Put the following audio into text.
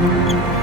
Thank mm -hmm. you.